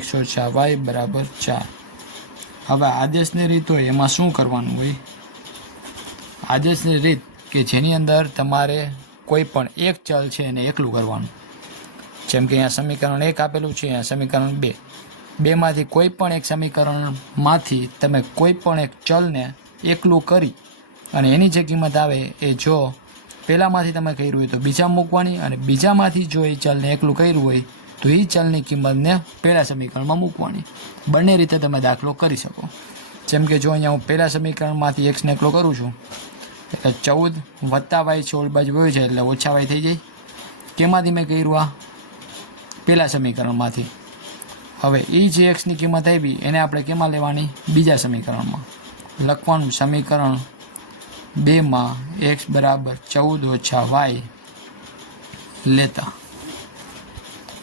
x ઓછા y બરાબર 4। હવે આદેશની રીત હોય એમાં શું કરવાનું હોય? આદેશની રીત કે જેની અંદર તમારે કોઈ પણ એક ચલ છે એને એકલું કરવાનું। જેમ કે અહીંયા સમીકરણ 1 આપેલું છે, અહીંયા સમીકરણ 2, બેમાંથી કોઈ પણ એક સમીકરણમાંથી તમે કોઈ પણ એક ચલને એકલું કરી અને એની જે કિંમત આવે એ જો પહેલાંમાંથી તમે કર્યું હોય તો બીજા મૂકવાની, અને બીજામાંથી જો એ ચલને એકલું કર્યું હોય તો એ ચલની કિંમતને પહેલા સમીકરણમાં મૂકવાની। બંને રીતે તમે દાખલો કરી શકો। જેમ કે જો અહીંયા હું પહેલા સમીકરણમાંથી એક્સને એકલો કરું છું એટલે 14 + y છે, ઓલ બાજુ વયું છે એટલે ઓછા y થઈ જાય। કેમાંથી મેં કર્યું? આ પહેલા સમીકરણમાંથી। હવે એ જે એક્સની કિંમત આવી એને આપણે કેમાં લેવાની? બીજા સમીકરણમાં લખવાનું। સમીકરણ 2માં x બરાબર 14 - y લેતા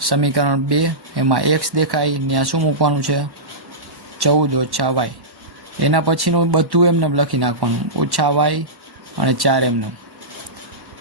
સમીકરણ 2 એમાં x દેખાય ત્યાં શું મૂકવાનું છે? 14 - y। એના પછીનું બધું એમને લખી નાખવાનું, ઓછા y અને 4 એમને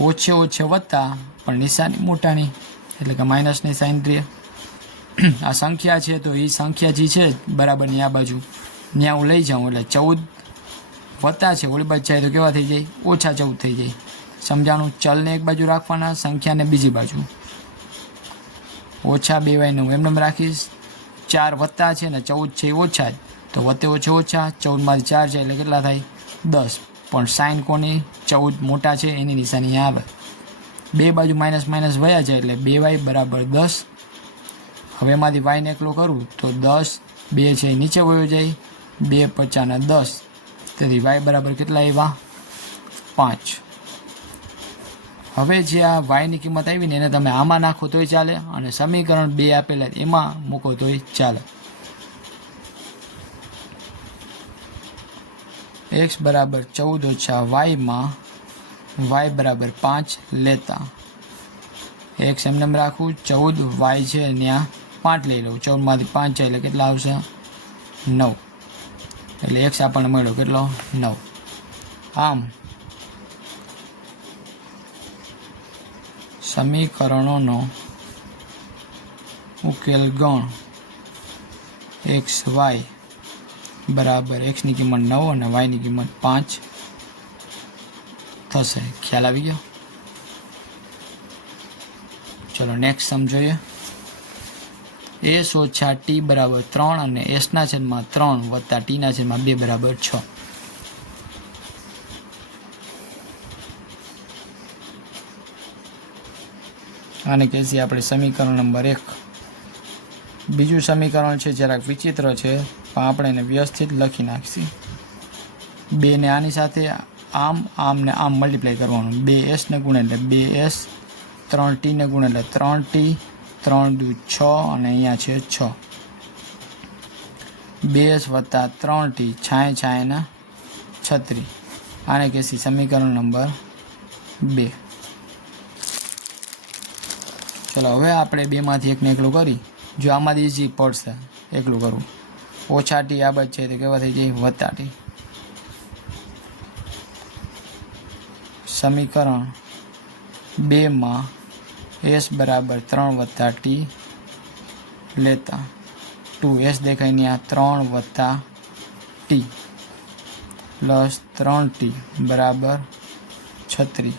ઓછે ઓછે વત્તા, પણ નિશાની મોટાની એટલે કે માઇનસની સાઇન રહે। આ સંખ્યા છે તો એ સંખ્યા જે છે બરાબરની આ બાજુ ત્યાં હું લઈ જાઉં એટલે 14 વત્તા છે ઓલી બાજુ જાય તો કેવા થઈ જાય? ઓછા 14 થઈ જાય। સમજાણું? ચલને એક બાજુ રાખવાના, સંખ્યાને બીજી બાજુ। ઓછા 2y ને હું એમને રાખીશ, 4 વત્તા છે ને 14 છે એ ઓછા જ, તો વત્તે ઓછે ઓછા, 14માંથી 4 છે એટલે કેટલા થાય? 10। પણ સાઇન કોની? 14 મોટા છે એની નિશાની આવે। બે બાજુ માઇનસ માઇનસ વયા જાય એટલે 2y બરાબર 10। હવે એમાંથી વાયને એકલો કરું તો 10, 2 છે નીચે વયો જાય, 2 × 5 = 10, તેથી y બરાબર કેટલા આવ્યા? 5। હવે જે આ વાયની કિંમત આવી ને એને તમે આમાં નાખો તોય ચાલે, અને સમીકરણ 2 આપેલા એમાં મૂકો તોય ચાલે। x બરાબર 14 - y માં y બરાબર 5 લેતા x એમને રાખું, 14 y છે ત્યાં 5 લઈ લઉં, 14માંથી 5 જાય એટલે કેટલા આવશે? 9। એટલે x આપણને મળ્યો કેટલો? 9। આમ સમીકરણોનો ઉકેલ ગણ x y બરાબર xની કિંમત 9 અને yની કિંમત 5 થશે। ખ્યાલ આવી ગયો? ચલો નેક્સ્ટ સમજો। s ઓછા t બરાબર 3 અને s/3 વત્તા t/2 બરાબર 6। આને કહીએ આપણે સમીકરણ નંબર 1। બીજું સમીકરણ છે જરાક વિચિત્ર છે પણ આપણે એને વ્યવસ્થિત લખી નાખીએ। 2 ને આની સાથે આમ ને આમ મલ્ટીપ્લાય કરવાનું, 2s ને ગુણે એટલે 2s, 3t ને ગુણે એટલે 3t, 3 દુ 6 અને અહીંયા છે 6। 2s વત્તા 3t છાંય 36। આને કહેશી સમીકરણ નંબર 2। ચલો હવે આપણે બેમાંથી એકને એકલું કરી, જો આમાંથી ઇઝી પડશે એકલું કરવું। ઓછા ટી આ બાજુ છે તો કેવા થઈ જાય? વત્તા ટી। સમીકરણ 2માં s બરાબર 3 વત્તા ટી લેતા 2s દેખાય ને આ 3 વત્તા ટી પ્લસ 3t બરાબર 36।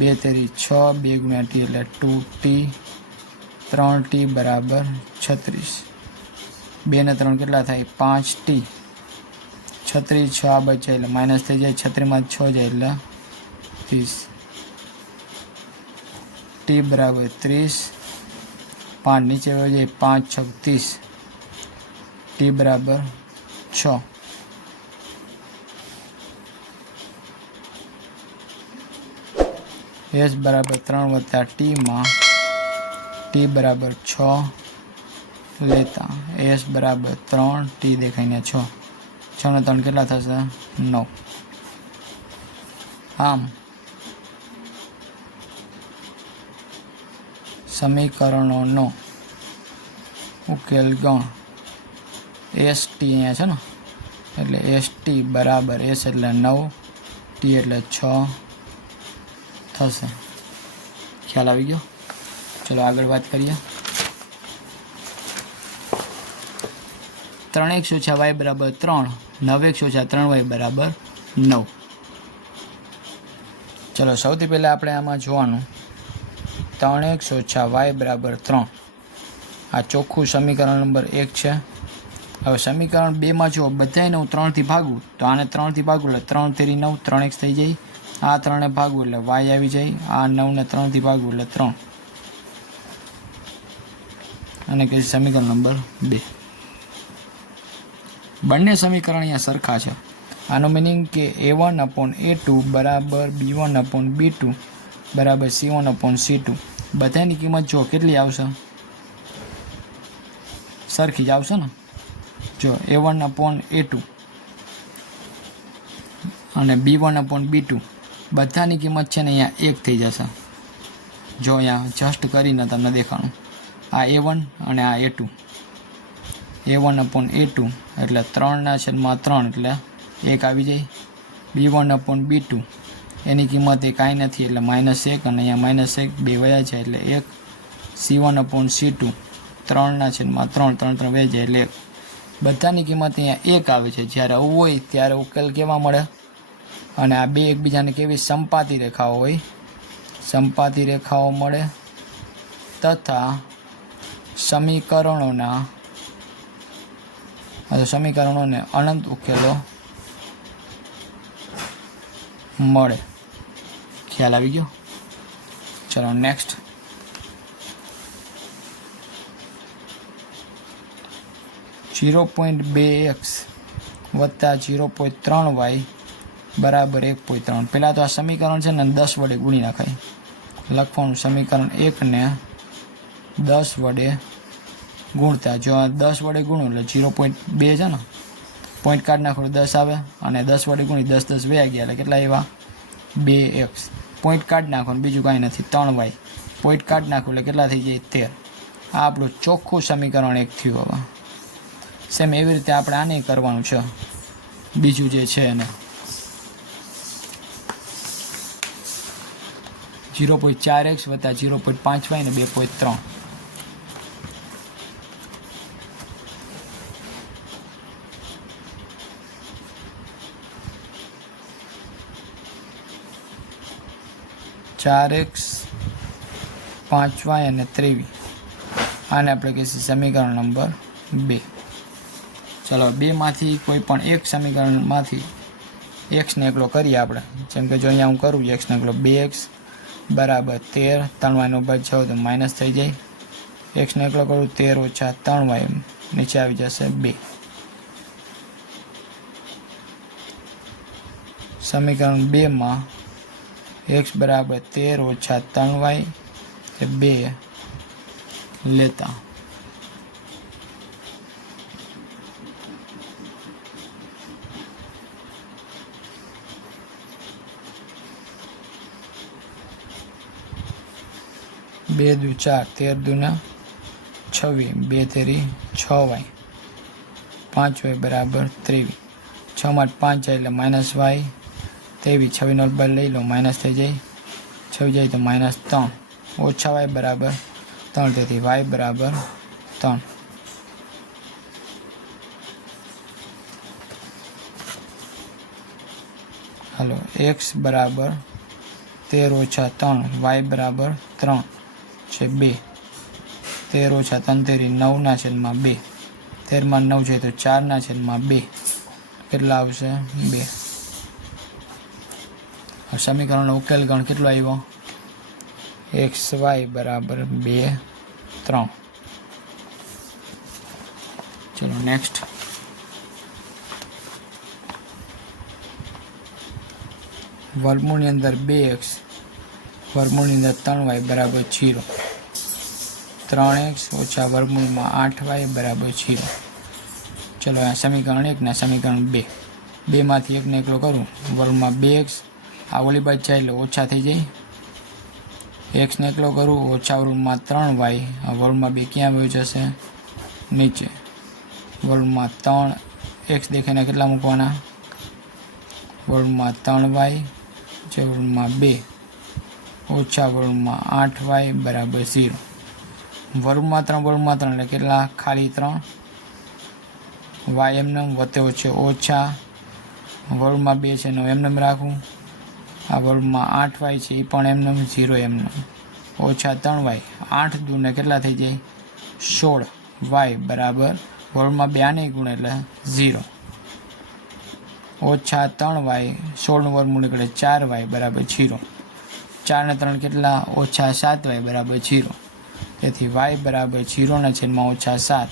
2 તેરી 6, 2 ગુણ્યા ટી એટલે 2t, 3t બરાબર 36। 2 ને 3 કેટલા થાય? 5t। 36 6 આ બાજુ એટલે માઇનસ થઈ જાય, 36માં 6 જાય એટલે 30। t બરાબર 30, 5 નીચે વહી જાય, 5 × 6 = 30, t બરાબર 6। s બરાબર 3 વત્તા ટીમાં t બરાબર 6 લેતા s બરાબર 3, t દેખાઈને 6, 6 ને 3 કેટલા થશે? 9। આમ સમીકરણોનો ઉકેલ ગણ st અહીંયા છે ને એટલે st બરાબર s એટલે 9, t એટલે 6 થશે। ખ્યાલ આવી ગયો? ચલો આગળ વાત કરીએ। 3x ઓછા y બરાબર 3, 9x ઓછા 3y બરાબર 9. ચલો સૌથી પહેલાં આપણે આમાં જોવાનું 3x ઓછા y બરાબર 3. આ ચોખ્ખું સમીકરણ નંબર 1 છે. હવે સમીકરણ 2માં જો બધાને હું 3થી ભાગું તો આને 3થી ભાગું એટલે 3 તેરી 9, 3x થઈ જાય. આ 3ને ભાગવું એટલે y આવી જાય. આ 9ને 3થી ભાગવું એટલે 3. અને કે સમીકરણ નંબર 2. બંને સમીકરણ અહીંયા સરખા છે. આનો મિનિંગ કે a1/a2 બરાબર b1/b2 બરાબર c1/c2. બધાની કિંમત જો કેટલી આવશે? સરખી જ આવશે ને. જો a1/a2 અને b1/b2 બધાની કિંમત છે ને અહીંયા 1 થઈ જશે. જો અહીંયા જસ્ટ કરીને તમને દેખાણું. આ a1 અને આ a2. a1/a2 એટલે 3/3 એટલે 1 આવી જાય. b1/b2 એની કિંમત એ કાંઈ નથી એટલે -1 અને અહીંયા -1 બે વયા જાય એટલે 1. c1/c2 3/3 3 વયા જાય એટલે 1. બધાની કિંમત અહીંયા 1 આવે છે. જ્યારે આવું હોય ત્યારે ઉકેલ કેવા મળે? અને આ બે એકબીજાને કેવી સંપાતી રેખાઓ હોય? સંપાતી રેખાઓ મળે તથા સમીકરણોને અનંત ઉકેલો મળે. ખ્યાલ આવી ગયો? ચલો નેક્સ્ટ. (0.2x વત્તા 0.3y બરાબર 1.3). પહેલાં તો આ સમીકરણ છે ને 10 વડે ગુણી નાખાય. લખવાનું સમીકરણ 1 ને 10 વડે ગુણતા. જો 10 વડે ગુણું એટલે 0.2 છે ને, પોઈન્ટ કાઢ નાખો 10 આવે અને 10 વડે ગુણી 10 10 વયા ગયા એટલે કેટલા આવ્યા? 2x. પોઈન્ટ કાઢ નાખો બીજું કાંઈ નથી. 3y પોઈન્ટ કાઢ નાખો એટલે કેટલા થઈ જાય? 13. આ આપણું ચોખ્ખું સમીકરણ 1 થયું. હવે સેમ એવી રીતે આપણે આને કરવાનું છે. બીજું જે છે એને 0.4x વત્તા 0.5y ને 2.3. (4x 5y અને 23). આને આપણે કહીશું સમીકરણ નંબર 2. ચલો 2માંથી કોઈ પણ એક સમીકરણમાંથી એક્સને એકલો કરીએ આપણે. જેમ કે જો અહીંયા હું કરું એક્સને એકલો 2x બરાબર 13, 3yનો બાદ જાઓ તો માઇનસ થઈ જાય. એક્સને એકલો કરું 13 ઓછા 3y નીચે આવી જશે 2. સમીકરણ 2માં x બરાબર 13 ઓછા 3y એ 2 લેતા બે દુ 4, 13 દુના 26, 2 તેરી 6y, 5y બરાબર 23. 6 માં 5 જાય એટલે -y, 23. 26 નો બાદ લઈ લો માઇનસ થઈ જાય. 26 જાય તો -3 ઓછા y બરાબર 3. તેથી y બરાબર 3. હાલો x બરાબર 13 ઓછા 3, y બરાબર 3 છે 2. 13 ઓછા 3 તેરી 9/2. 13 માં 9 છે તો 4/2. કેટલા આવશે? 2. સમીકરણનો ઉકેલ ગણ કેટલો આવ્યો? xy બરાબર 2, 3. ચલો નેક્સ્ટ. વર્ગમૂળની અંદર 2x વર્ગમૂળની અંદર 3y બરાબર 0. 3x ઓછા વર્ગમૂળમાં 8y બરાબર 0. ચલો આ સમીકરણ 1 ને સમીકરણ 2. 2માંથી એકને એકલો કરું. વર્ગમાં 2x આ ઓલી બાજુ જાય એટલે ઓછા થઈ જાય. એક્સને એકલો કરું ઓછા વર્ગમાં 3y. આ વર્ગમાં 2 ક્યાં વયું જશે? નીચે. વર્ગમાં 3x દેખાઈને કેટલા મૂકવાના? વર્ગમાં 3y જે વર્ગમાં 2 ઓછા વર્ગમાં 8y બરાબર 0. વર્ગમાં 3 એટલે કેટલા? ખાલી 3. વાય એમનેમ વત્તે ઓછે ઓછા વર્ગમાં 2 છે એનો એમનેમ રાખવું. આ વર્ગમાં 8y છે એ પણ એમનેમ 0 એમનેમ ઓછા 3y 8 દૂને કેટલા થઈ જાય 16y બરાબર વર્ગમાં 2 આને ગુણ એટલે 0 ઓછા 3y 16નું વર્ગમૂળ નીકળે 4y બરાબર 0 4 ને 3 કેટલા ઓછા 7y બરાબર 0 તેથી y બરાબર 0 છેદમાં ઓછા 7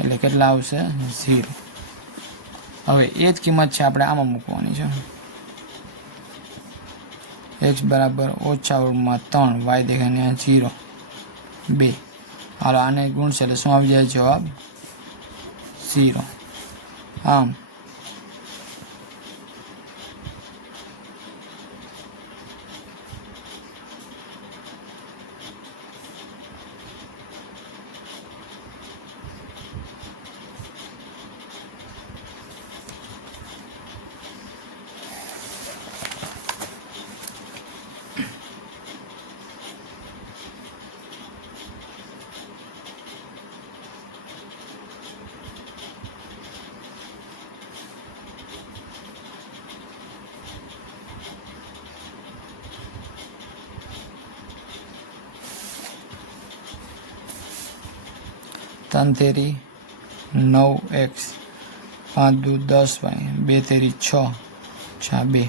એટલે કેટલા આવશે 0. હવે એ જ કિંમત છે આપણે આમાં મૂકવાની છે. x બરાબર ઓછા વર્ગમાં 3 y દેખાય 0 2 હાલો આને ગુણ છે એટલે શું આવી જાય જવાબ 0. આમ ત્રણ તેરી 9x 5 દુ 10y 2 તેરી 6 છા 2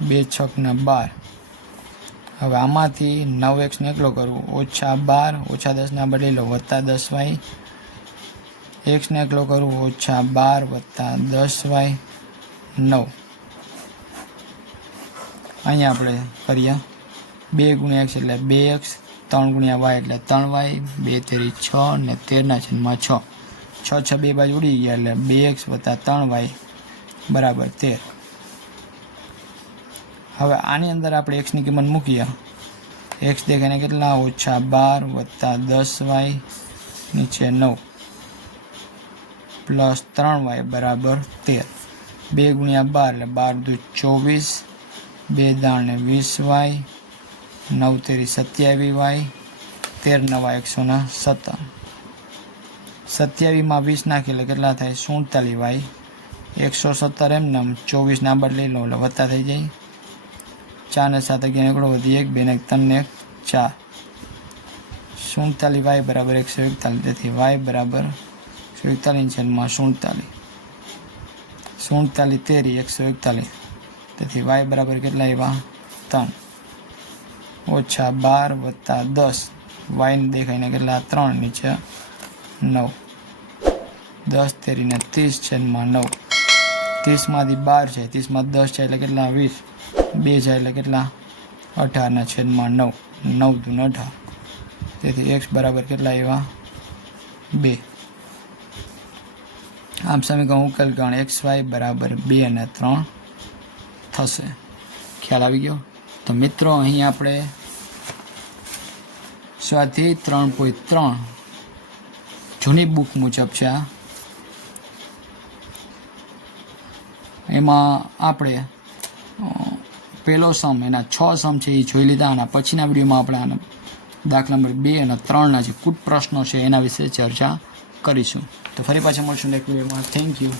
2 છક ને 12. હવે આમાંથી 9x ને એકલો કરવું ઓછા 12 ઓછા 10 ના બદલી લો વત્તા 10y x ને એકલો કરવું ઓછા 12 વત્તા 10y 9. અહીંયા આપણે કરીએ 2 ગુણ્યા x એટલે 2x 3 ગુણ્યા y એટલે 3y 2 તેરી 6 ને 13/6 6 6 2 બાજુ ઉડી ગયા એટલે 2x વત્તા 3y બરાબર 13. હવે આની અંદર આપણે x ની કિંમત મૂકીએ x દેખાઈને કેટલા ઓછા 12 વત્તા 10y નીચે 9 પ્લસ 3y બરાબર 13. 2 ગુણ્યા 12 એટલે 12 દુ 24 2 દાણ 20y 9 તેરી 27y 13 9 117 27 માં 20 નાખી એટલે કેટલા થાય 47y 117 એમને 24 ના બદલી લો એટલે વત્તા થઈ જાય 4 ને 7 11 એકડો વધી 1 2 ને 3 ને 4 47y બરાબર 141. તેથી y બરાબર 141 છેદમાં 47 47 તેરી 141. તેથી y બરાબર કેટલા આવ્યા 3 ઓછા 12 વત્તા 10 y ને દેખાઈને કેટલા 3 નીચે 9 10 તેરીને 30 છેદમાં 9 30 માંથી 12 છે 30 માં 10 છે એટલે કેટલા 20 2 છે એટલે કેટલા 18 ના છેદમાં 9 9 દુ 18. તેથી x બરાબર કેટલા આવ્યા 2. આમ સમીકરણ ઉકેલ ગણ xy બરાબર 2 અને 3 થશે. ખ્યાલ આવી ગયો? તો મિત્રો અહીં આપણે સ્વાધ્યાય 3.3 જૂની બુક મુજબ છે એમાં આપણે પહેલો સમ એના 6 સમ છે એ જોઈ લીધા અને પછીના વિડીયોમાં આપણે આના દાખલા નંબર 2 અને 3ના જે કુટ પ્રશ્નો છે એના વિશે ચર્ચા કરીશું. તો ફરી પાછા મળશું નેક્સ્ટ વિડીયોમાં. Thank you.